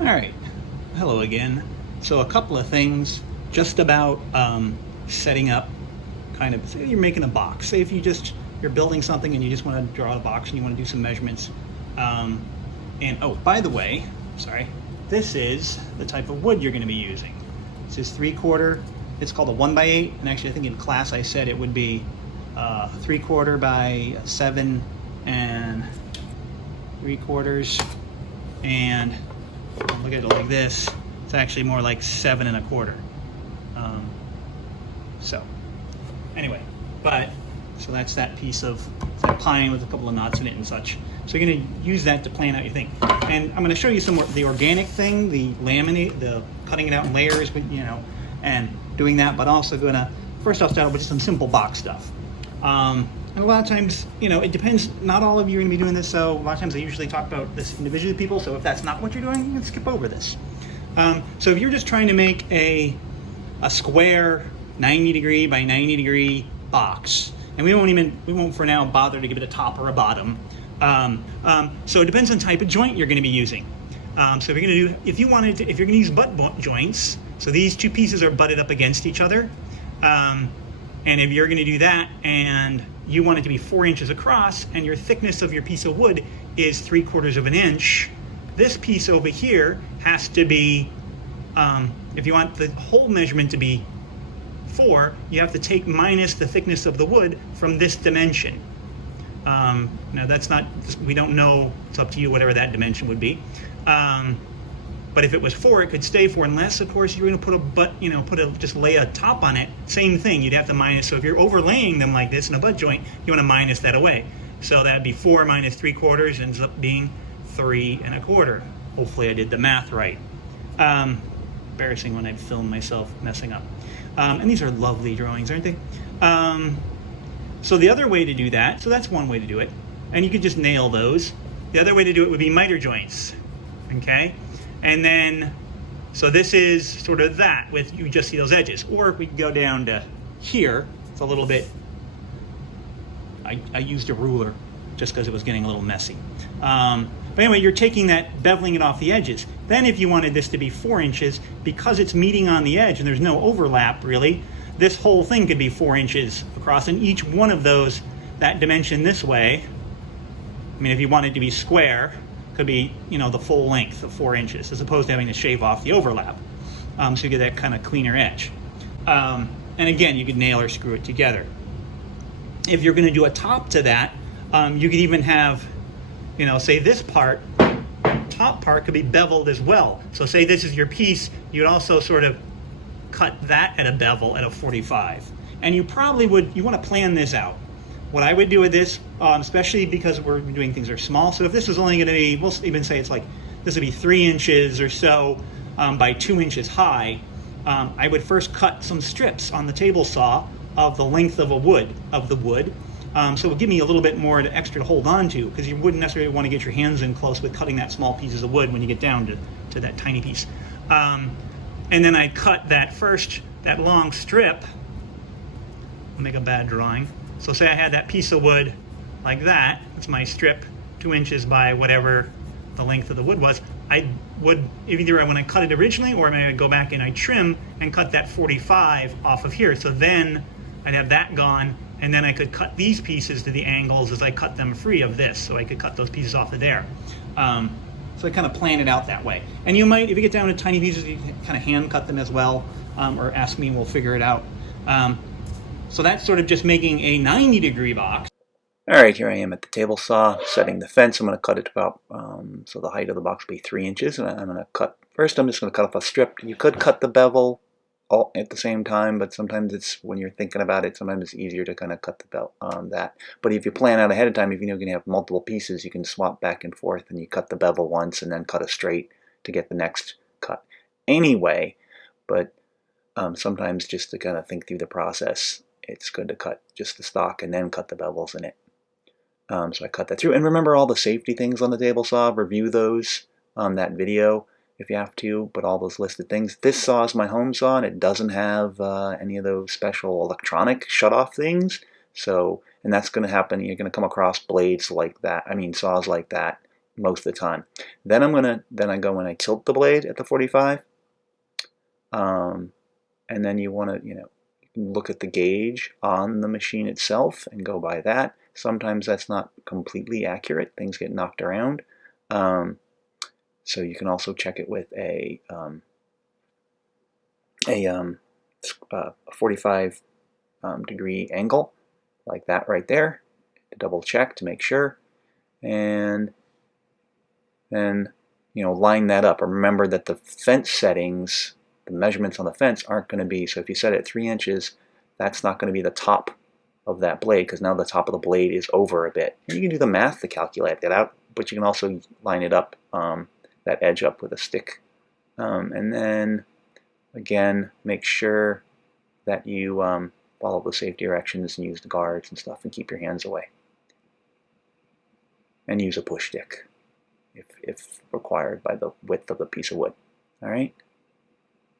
All right, hello again. So a couple of things just about setting up kind of, say you're making a box. Say if you're building something and you just want to draw a box and you want to do some measurements. Um, and oh, by the way, sorry, this is the type of wood you're going to be using. This is 3/4. It's called a 1x8, and actually I think in class I said it would be 3/4 by 7 and 3/4, and look at it like this. It's actually more like 7 1/4. Um, so anyway, so that's that piece of that pine with a couple of knots in it and such. So you're going to use that to plan out your thing. And I'm going to show you some more the organic thing, the laminate, the cutting it out in layers, but and doing that. But also going to first I'll start with some simple box stuff. And a lot of times, it depends. Not all of you are going to be doing this, so a lot of times I usually talk about this individually with people. So if that's not what you're doing, you can skip over this. So if you're just trying to make a square 90-degree by 90-degree box, and we won't for now bother to give it a top or a bottom. So it depends on the type of joint you're going to be using. So if you're going to use butt joints, so these two pieces are butted up against each other. And if you're going to do that and you want it to be 4 inches across and your thickness of your piece of wood is 3/4 of an inch, this piece over here has to be, if you want the whole measurement to be 4, you have to take minus the thickness of the wood from this dimension. Now that's not, we don't know, it's up to you whatever that dimension would be. But if it was 4, it could stay 4, unless, of course, you're going to put just lay a top on it. Same thing, you'd have to minus. So if you're overlaying them like this in a butt joint, you want to minus that away. So that'd be 4 minus 3/4 ends up being 3 1/4. Hopefully I did the math right. Embarrassing when I film myself messing up. And these are lovely drawings, aren't they? So the other way to do that, so that's one way to do it. And you could just nail those. The other way to do it would be miter joints. Okay? And then, so this is sort of that, with you just see those edges. Or if we go down to here, it's a little bit, I used a ruler just because it was getting a little messy. But anyway, you're taking that, beveling it off the edges. Then if you wanted this to be 4 inches, because it's meeting on the edge and there's no overlap really, this whole thing could be 4 inches across, and each one of those, that dimension this way, I mean, if you wanted it to be square, could be, the full length of 4 inches, as opposed to having to shave off the overlap. So you get that kind of cleaner edge. And again, you could nail or screw it together. If you're going to do a top to that, you could even have, say this top part could be beveled as well. So say this is your piece, you'd also sort of cut that at a bevel at a 45. And you probably you want to plan this out. What I would do with this, especially because we're doing things that are small, so if this was only going to be, we'll even say it's like, this would be 3 inches or so by 2 inches high, I would first cut some strips on the table saw of the length of the wood. So it would give me a little bit more extra to hold on to, because you wouldn't necessarily want to get your hands in close with cutting that small pieces of wood when you get down to that tiny piece. And then I'd cut that long strip. I'll make a bad drawing. So say I had that piece of wood like that. That's my strip, 2 inches by whatever the length of the wood was. I would, either when I cut it originally, or I would go back and I trim and cut that 45 off of here. So then I'd have that gone, and then I could cut these pieces to the angles as I cut them free of this. So I could cut those pieces off of there. So I kind of plan it out that way. And you might, if you get down to tiny pieces, you can kind of hand cut them as well, or ask me and we'll figure it out. So that's sort of just making a 90-degree box. Alright, here I am at the table saw, setting the fence. I'm going to cut it about, so the height of the box will be 3 inches. And I'm going to cut, first I'm just going to cut off a strip. You could cut the bevel all at the same time, but sometimes it's, when you're thinking about it, sometimes it's easier to kind of cut the bevel on that. But if you plan out ahead of time, if you know you're going to have multiple pieces, you can swap back and forth, and you cut the bevel once and then cut a straight to get the next cut anyway. But sometimes just to kind of think through the process, it's good to cut just the stock and then cut the bevels in it. So I cut that through. And remember all the safety things on the table saw. Review those on that video if you have to, but all those listed things. This saw is my home saw, and it doesn't have any of those special electronic shut-off things. So, and that's going to happen. You're going to come across blades like that, saws like that most of the time. Then I go and I tilt the blade at the 45, and then you want to look at the gauge on the machine itself and go by that. Sometimes that's not completely accurate; things get knocked around. So you can also check it with a 45 degree angle, like that right there, to double check to make sure, and then line that up. Remember that the fence settings, the measurements on the fence aren't going to be, so if you set it at 3 inches, that's not going to be the top of that blade, because now the top of the blade is over a bit. And you can do the math to calculate that out, but you can also line it up, that edge up with a stick. And then again, make sure that you follow the safety directions and use the guards and stuff and keep your hands away. And use a push stick if required by the width of the piece of wood. All right?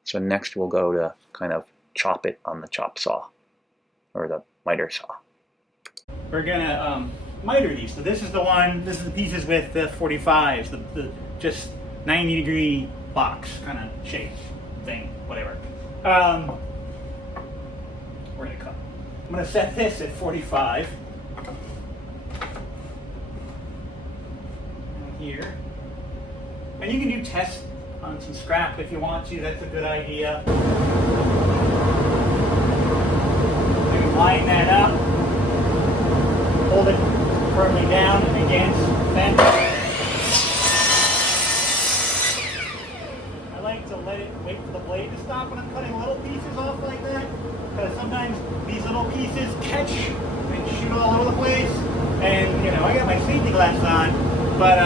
So next we'll go to kind of chop it on the chop saw, or the miter saw. We're gonna miter these. So this is the pieces with the 45s, the just 90-degree box kind of shape thing, whatever. We're gonna cut. I'm gonna set this at 45. Here. And you can do tests on some scrap if you want to, that's a good idea. You can line that up, hold it firmly down against the fence. I like to wait for the blade to stop when I'm cutting little pieces off like that, because sometimes these little pieces catch and shoot all over the place. And I got my safety glasses on, but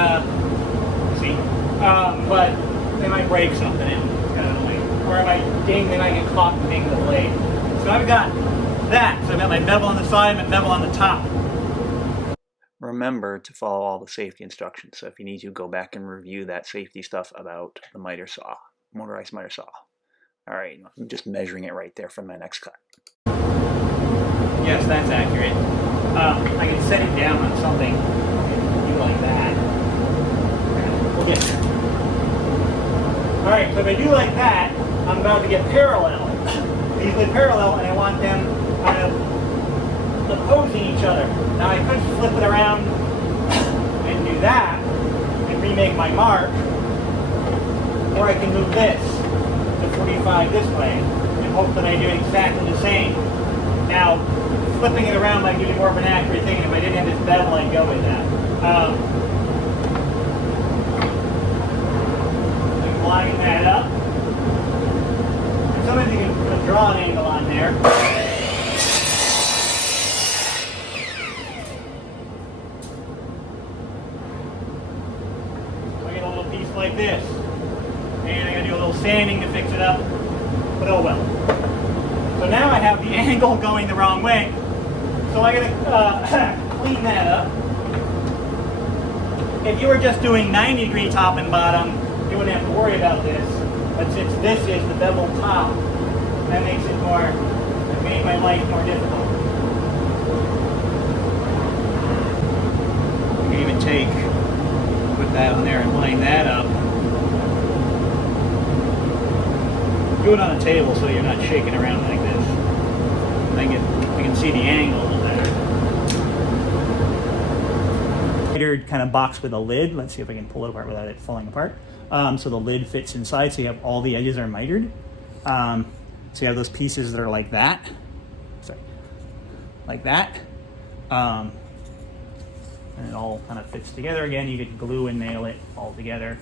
but they might break something, and it's kind of annoying. Or they might get caught and ding the blade. So I've got that. So I've got my bevel on the side, my bevel on the top. Remember to follow all the safety instructions. So if you need to, go back and review that safety stuff about the miter saw, motorized miter saw. All right, I'm just measuring it right there for my next cut. Yes, that's accurate. I can set it down on something and do like that. We'll get there. All right, so if I do like that, I'm about to get parallel. These are parallel, and I want them kind of opposing each other. Now I could flip it around and do that and remake my mark, or I can move this to 45 this way and hope that I do exactly the same. Now, flipping it around might give you more of an accurate thing, and if I didn't have this bevel, I'd go with that. Line that up. And sometimes you can draw an angle on there. So I get a little piece like this. And I gotta do a little sanding to fix it up. But oh well. So now I have the angle going the wrong way. So I gotta clean that up. If you were just doing 90-degree top and bottom, you wouldn't have to worry about this, but since this is the bevel top, that makes it made my life more difficult. You can even put that on there and line that up. Do it on a table so you're not shaking around like this. I can see the angle a little better. Mitered kind of box with a lid. Let's see if I can pull it apart without it falling apart. So the lid fits inside, so you have all the edges are mitered. So you have those pieces that are like that. Sorry. Like that. And it all kind of fits together again. You could glue and nail it all together.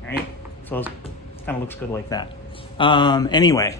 All right. So it kind of looks good like that. Anyway.